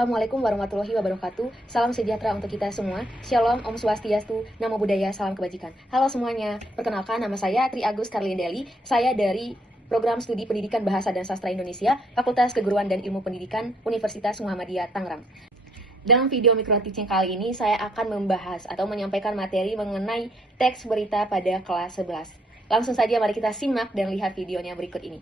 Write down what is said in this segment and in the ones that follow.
Assalamualaikum warahmatullahi wabarakatuh. Salam sejahtera untuk kita semua. Shalom, Om Swastiastu, Namo Buddhaya, salam kebajikan. Halo semuanya, perkenalkan nama saya Tri Agus Karliendeli. Saya dari Program Studi Pendidikan Bahasa dan Sastra Indonesia, Fakultas Keguruan dan Ilmu Pendidikan, Universitas Muhammadiyah Tangerang. Dalam video micro teaching kali ini, saya akan membahas atau menyampaikan materi mengenai teks berita pada kelas 11. Langsung saja mari kita simak dan lihat videonya berikut ini.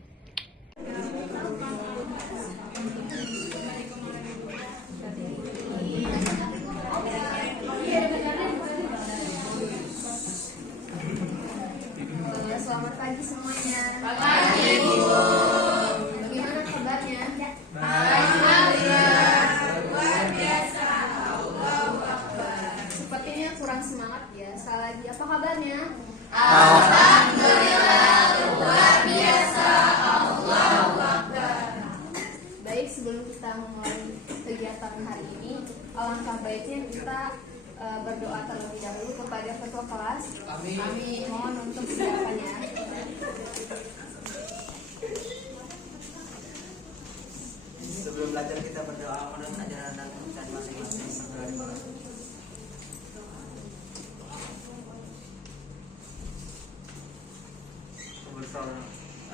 Selamat pagi semuanya. Pagi, Bu. Bagaimana kabarnya? Baik, alhamdulillah. Luar biasa. Allahu Akbar. Sepertinya kurang semangat ya. Sekali lagi, apa kabarnya? Alhamdulillah. Luar biasa. Allahu Akbar. Baik, sebelum kita memulai kegiatan hari ini, alangkah baiknya kita berdoa terlebih dahulu kepada ketua kelas. Kami mohon untuk siapannya. Sebelum belajar kita berdoa menurut ajaran dan masing-masing berdoa di bawah.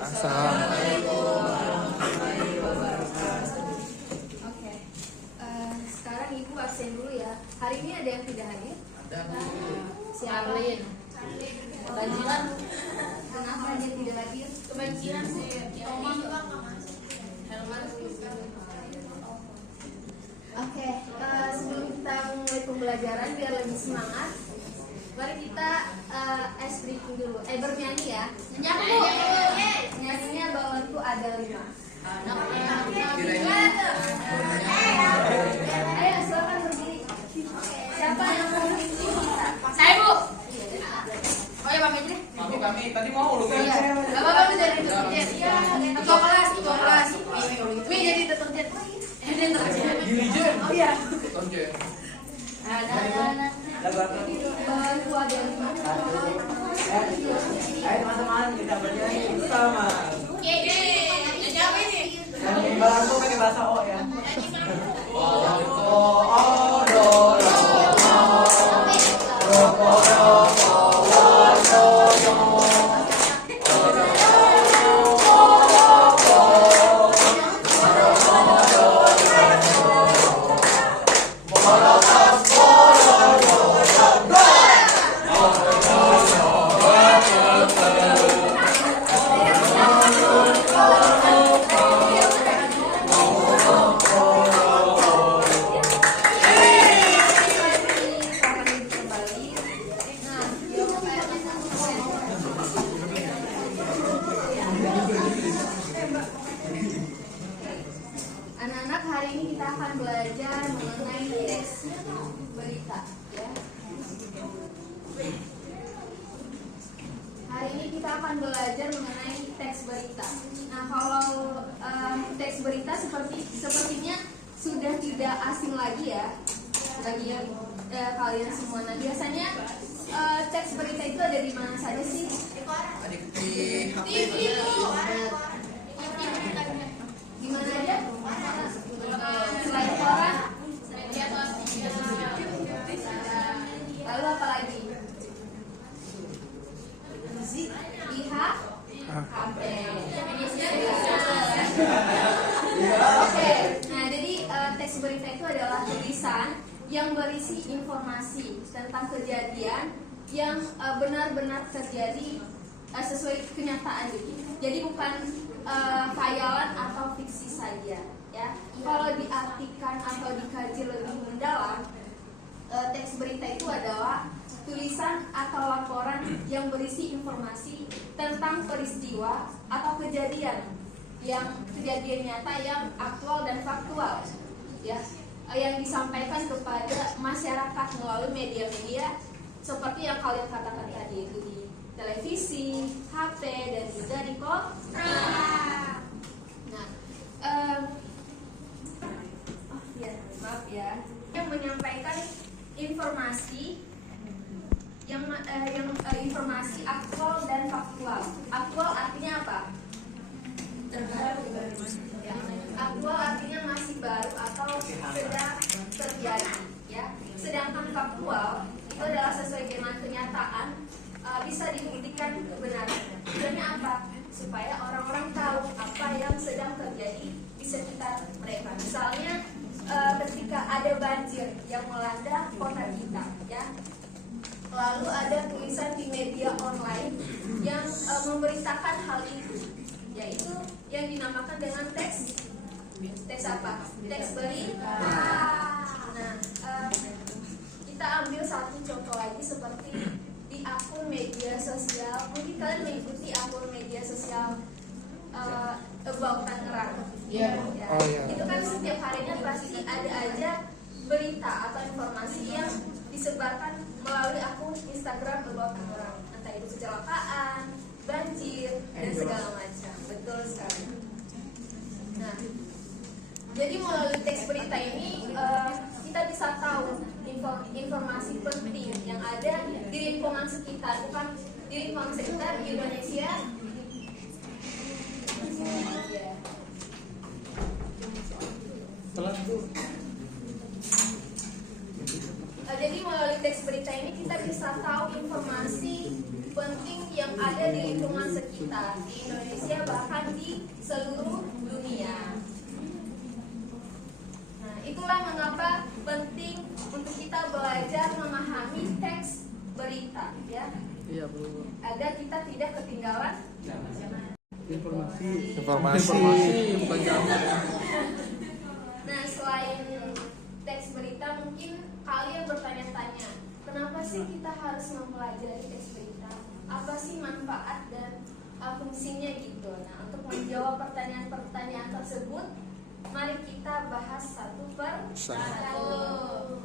Assalamualaikum warahmatullahi wabarakatuh. Oke. Sekarang Ibu absen dulu ya. Hari ini ada yang tidak hadir? Ada. Siapa? Kebanjiran. Kenapa dia tidak hadir? Kebanjiran sih. Tomang Helman. Oke, sebelum kita mulai pembelajaran biar lebih semangat, mari kita ice breaking dulu. Bernyanyi ya. Nyanyi. Nyanyinya bawahku ada 5. Ayo silakan berdiri. Siapa yang mau memimpin kita? Saya, Bu. Oh ya, pamit deh. Maaf kami tadi mau lu kan? Gak apa-apa, Bu, jadi deterjen. Iya, ketua kelas. Wih, jadi deterjen. Jadi deterjen. Dirijen. Oh iya. Tonjen. Ada. Bawahku ada 5. Ayo teman-teman kita bernyanyi bersama. Nyanyi apa ini? Nyanyi barangku pakai bahasa O ya. Anak-anak, hari ini kita akan belajar mengenai teks berita ya. Hari ini kita akan belajar mengenai teks berita. Nah, kalau teks berita sepertinya sudah tidak asing lagi ya bagi kalian semua. Nah, biasanya teks berita itu ada di mana saja sih? Di HP. Di mana aja? Selain koran, lalu apa lagi? Di HP. Oke, nah jadi teks berita itu adalah tulisan yang berisi informasi tentang kejadian yang benar-benar terjadi sesuai kenyataan gitu. Jadi bukan khayalan atau fiksi saja ya. Kalau diartikan atau dikaji lebih mendalam, teks berita itu adalah tulisan atau laporan yang berisi informasi tentang peristiwa atau kejadian nyata yang aktual dan faktual ya, yang disampaikan kepada masyarakat melalui media-media seperti yang kalian katakan tadi, itu di televisi, HP, dan juga di koran. Nah, maaf ya, yang menyampaikan informasi informasi aktual dan faktual. Aktual artinya apa? Terbaru. Aktual artinya masih baru atau sedang terjadi, ya. Sedangkan faktual itu adalah sesuai dengan kenyataan, bisa dibuktikan kebenarannya. Tujuannya apa? Supaya orang-orang tahu apa yang sedang terjadi di sekitar mereka. Misalnya ketika ada banjir yang melanda kota kita, ya, lalu ada tulisan di media online yang memberitakan hal itu, yaitu yang dinamakan dengan teks apa? Teks berita. Nah, kita ambil satu contoh lagi seperti di akun media sosial. Mungkin kalian mengikuti akun media sosial About Tangerang. Iya. Ya. Oh, iya. Itu kan setiap harinya pasti ada aja berita atau informasi yang disebarkan melalui akun Instagram About Tangerang. Entah itu kecelakaan, banjir, dan segala macam. Betul sekali. Nah, jadi melalui teks berita ini kita bisa tahu informasi penting yang ada di lingkungan sekitar, bukan di lingkungan sekitar di Indonesia. Jadi melalui teks berita ini kita bisa tahu informasi penting yang ada di lingkungan sekitar di Indonesia, bahkan di seluruh dunia. Nah, itulah mengapa penting untuk kita belajar memahami teks berita, ya, Iya, betul. agar kita tidak ketinggalan Informasi bukan zaman. Nah, selain teks berita, mungkin kalian bertanya-tanya, kenapa sih kita harus mempelajari teks berita? Apa sih manfaat dan fungsinya gitu? Nah, untuk menjawab pertanyaan-pertanyaan tersebut, mari kita bahas satu per satu.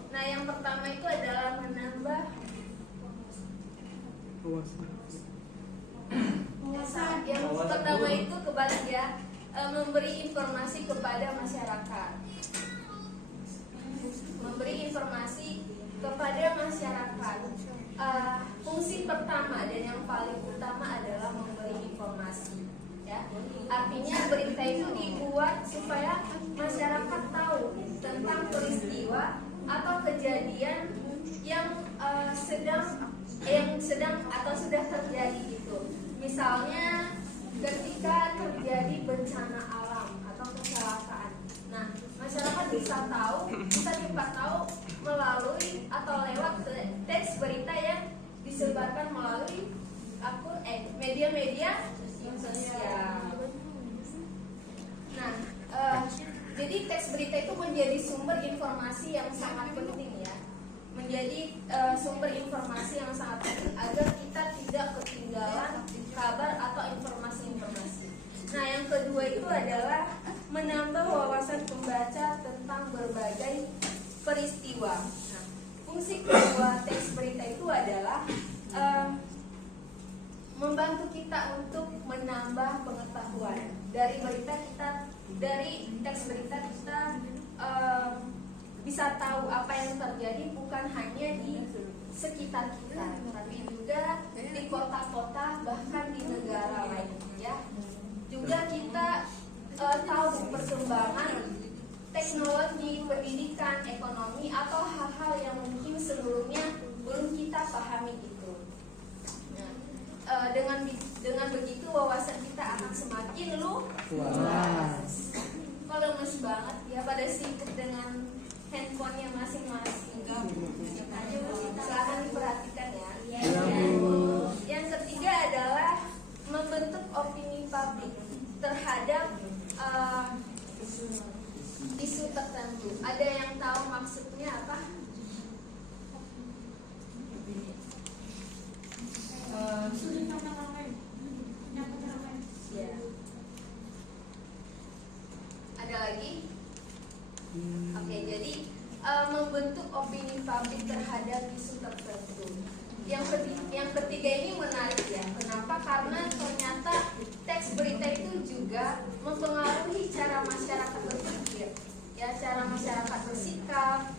Nah, yang pertama itu adalah menambah wawasan. Yang pertama itu kebalik, ya, memberi informasi kepada masyarakat. Memberi informasi kepada masyarakat. Fungsi pertama dan yang paling utama adalah memberi informasi, ya. Artinya berita itu dibuat supaya masyarakat tahu tentang peristiwa atau kejadian yang sedang atau sudah terjadi gitu. Misalnya ketika terjadi bencana alam atau kecelakaan. Nah, masyarakat bisa cepat tahu melalui atau lewat teks berita yang disebarkan melalui akun media-media sosial. Nah, jadi teks berita itu menjadi sumber informasi yang sangat penting, ya. Menjadi sumber informasi yang sangat penting agar kita tidak ketinggalan kabar atau informasi-informasi. Nah, yang kedua itu adalah menambah wawasan pembaca tentang berbagai peristiwa. Nah, fungsi kedua teks berita itu adalah membantu kita untuk menambah pengetahuan. Dari teks berita kita bisa tahu apa yang terjadi bukan hanya di sekitar kita, tapi juga di kota-kota, bahkan di negara lain, ya. Juga kita tahu perkembangan teknologi, pendidikan, ekonomi, atau hal-hal yang mungkin sebelumnya belum kita pahami gitu. Nah, dengan begitu wawasan kita akan semakin luas. Kalau lemes banget, ya, pada sibuk dengan handphonenya masing-masing. Silahkan diperhatikan, ya. Yang ketiga adalah membentuk opini publik terhadap isu tertentu. Ada yang tahu maksudnya apa? Ya. Ada lagi? Oke, jadi membentuk opini publik terhadap isu tertentu. Yang ketiga ini menarik, ya. Kenapa? Karena ternyata teks berita itu juga mempengaruhi cara masyarakat berpikir, ya, cara masyarakat bersikap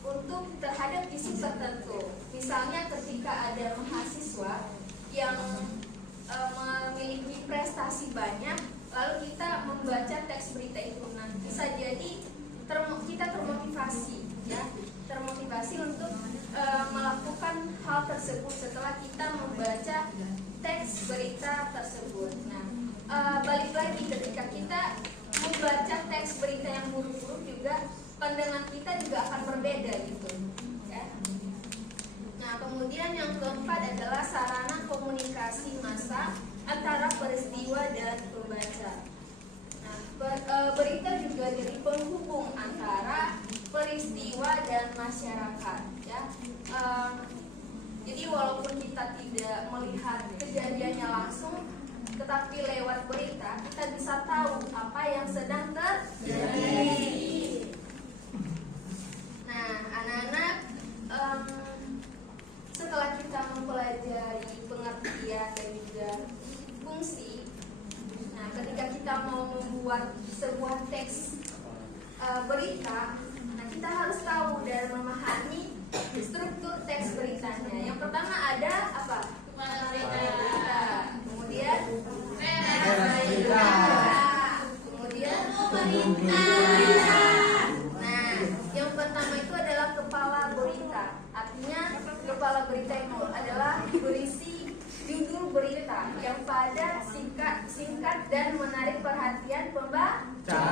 untuk terhadap isu tertentu. Misalnya ketika ada mahasiswa yang memiliki prestasi banyak, lalu kita membaca teks berita itu, nah bisa jadi kita termotivasi ya, termotivasi untuk melakukan hal tersebut setelah kita membaca teks berita tersebut. Nah, balik lagi ketika kita membaca teks berita yang buruk-buruk juga pandangan kita juga akan berbeda gitu ya. Nah, kemudian yang keempat adalah sarana komunikasi massa antara peristiwa dan pembaca. Nah, berita juga jadi penghubung antara peristiwa dan masyarakat ya. Jadi walaupun kita tidak melihat kejadiannya langsung, tetapi lewat berita kita bisa tahu apa yang sedang terjadi. Nah, anak-anak, setelah kita mempelajari pengertian dan juga fungsi, nah ketika kita mau membuat sebuah teks berita, nah kita harus tahu dan memahami struktur teks beritanya. Yang pertama ada apa? Berita. Kemudian berita. Kemudian berita. Nah, yang pertama itu adalah kepala berita. Artinya kepala berita itu adalah berisi judul berita yang padat, singkat dan menarik perhatian pembaca.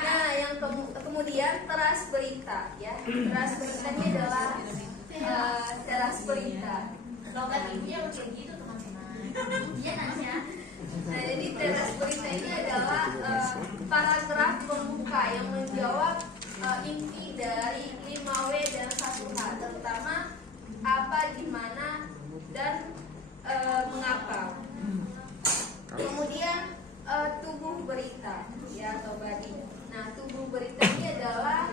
Nah, yang kemudian teras berita ya. Teras berita ini adalah teras berita. Logat ibunya kayak gitu teman-teman. Iya nanya. Nah, jadi teras berita ini adalah paragraf pembuka yang menjawab inti dari 5W dan 1H, terutama apa, di mana, dan mengapa. Kemudian tubuh berita ya, atau body. Nah, tubuh berita ini adalah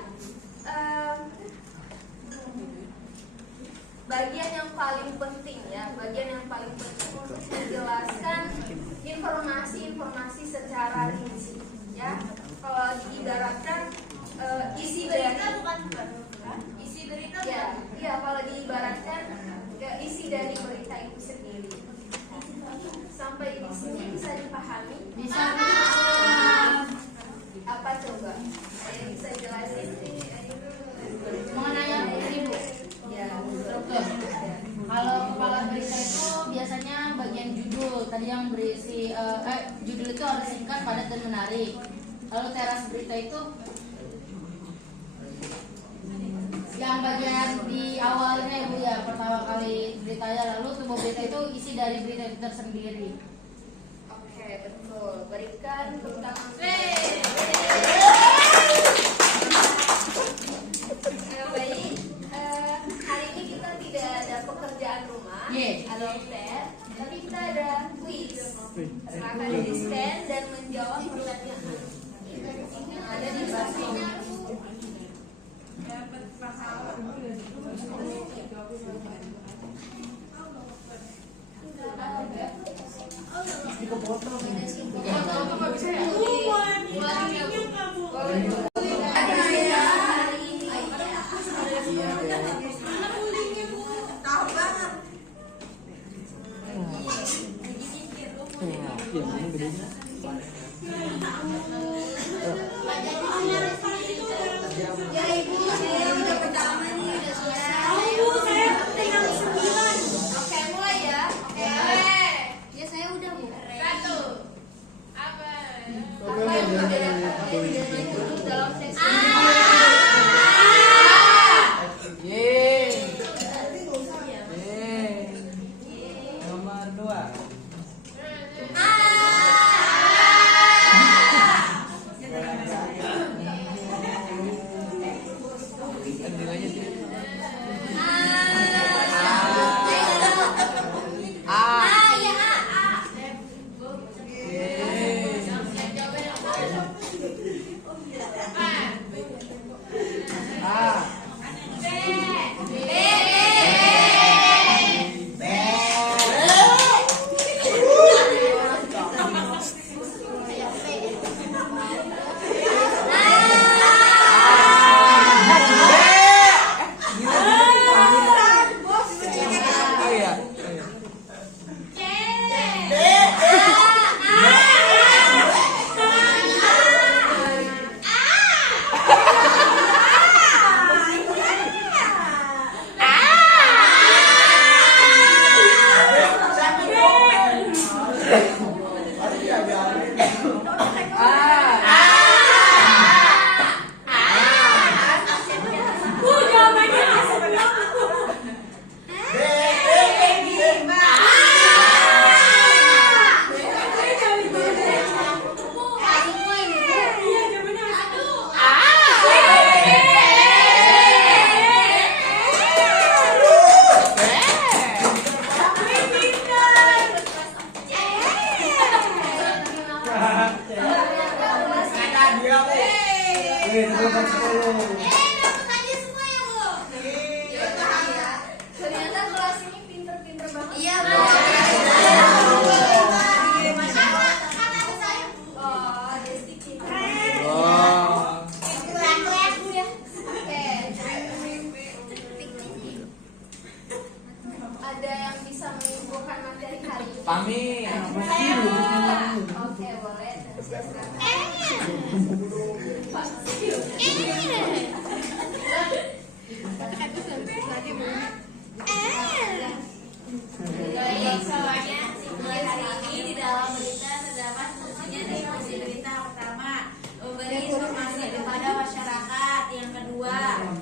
bagian yang paling penting ya, bagian yang paling penting untuk menjelaskan informasi-informasi secara rinci ya. Kalau diibaratkan isi berita bukan isi berita ya, iya, kalau diibaratkan isi dari berita itu sendiri. Sampai di sini bisa dipahami? Bisa. Apa coba? Saya bisa jelasin Mengenai yang ini Bu. ya, Struktur. Kalau kepala berita itu biasanya bagian judul. Tadi yang berisi judul itu harus singkat, padat dan menarik. Lalu teras berita itu yang bagian di awalnya ya Bu ya, pertama kali beritanya. Lalu tubuh berita itu isi dari berita itu tersendiri. Oke, betul. Berikan tepuk tangan. Baik, hari ini kita tidak ada pekerjaan rumah atau tes, tapi kita ada quiz. Silakan di stand dan menjawab pertanyaan yang ada di sampingnya. Ya Ibu, saya udah pertama nih, udah selesai. Saya tinggal 9. Oke, mulai ya. Oke. Ya saya udah Bu. 1. Apa yang berbeda dalam teks ini? Nomor 2. ada yang bisa menyimpulkan materi hari ini? Pamit. Oke, boleh. Baik, semuanya mulai hari ini di dalam berita terdapat fungsinya dari fungsi berita pertama memberi informasi kepada masyarakat, yang kedua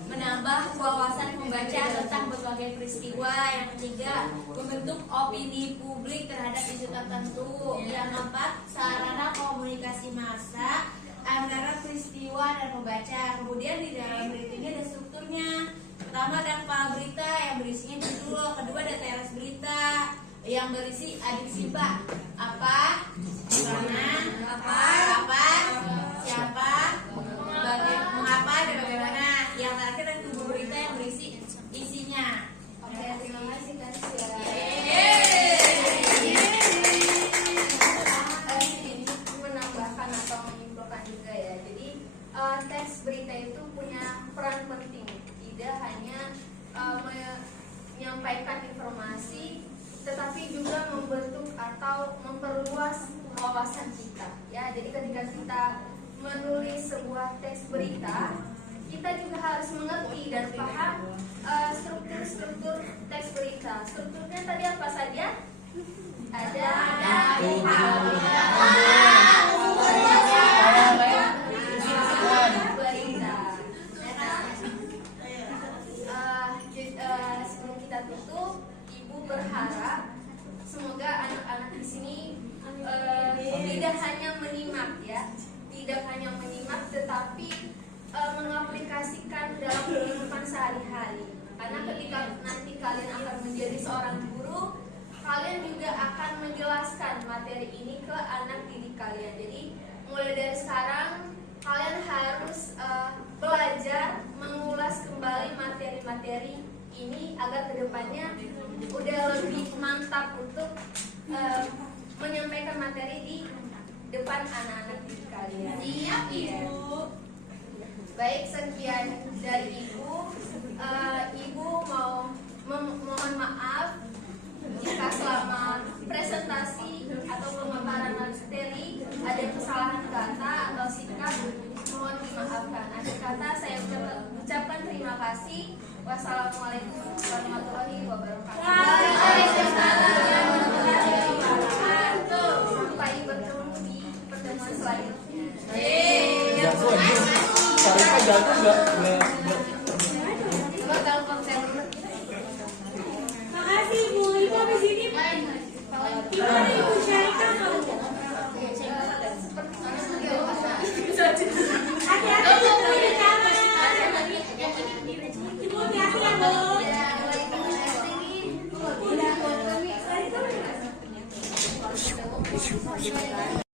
menambah wawasan membaca tentang berbagai peristiwa, yang ketiga membentuk opini publik terhadap isu tertentu, yang keempat sarana komunikasi massa antara peristiwa dan pembaca. Kemudian di dalam berita ini ada strukturnya. Pertama ada kepala berita yang berisinya judul, kedua ada teras berita yang berisi adik simpa apa, mana, apa, kapan, siapa, mengapa dan bagaimana. Yang terakhir ada tubuh berita yang berisi isinya. Oke, terima kasih Kak Sia. Ini menambahkan atau menyimpulkan juga ya. Jadi teks berita itu punya peran penting, tidak hanya menyampaikan informasi, tetapi juga membentuk atau memperluas wawasan kita. Ya, jadi ketika kita menulis sebuah teks berita, kita juga harus mengerti dan paham struktur teks berita. Strukturnya tadi apa saja? Ada berita. Sebelum kita tutup, Ibu berharap semoga anak-anak di sini tidak hanya menyimak ya, tidak hanya menyimak, tetapi mengaplikasikan dalam kehidupan sehari-hari. Karena ketika nanti kalian akan menjadi seorang guru, kalian juga akan menjelaskan materi ini ke anak didik kalian. Jadi mulai dari sekarang kalian harus belajar mengulas kembali materi-materi ini agar kedepannya udah lebih mantap untuk menyampaikan materi di depan anak-anak didik kalian. Siap, Ibu. Baik, sekian dari Ibu. Ibu mau mohon maaf jika selama presentasi atau pemaparan materi ada kesalahan kata atau sikap, mohon dimaafkan. Akhir kata saya ucapkan terima kasih. Wassalamualaikum warahmatullahi wabarakatuh. Waalaikumsalam warahmatullahi wabarakatuh. Sampai bertemu di pertemuan selanjutnya. Jatuh aja. Saripnya jatuh nggak?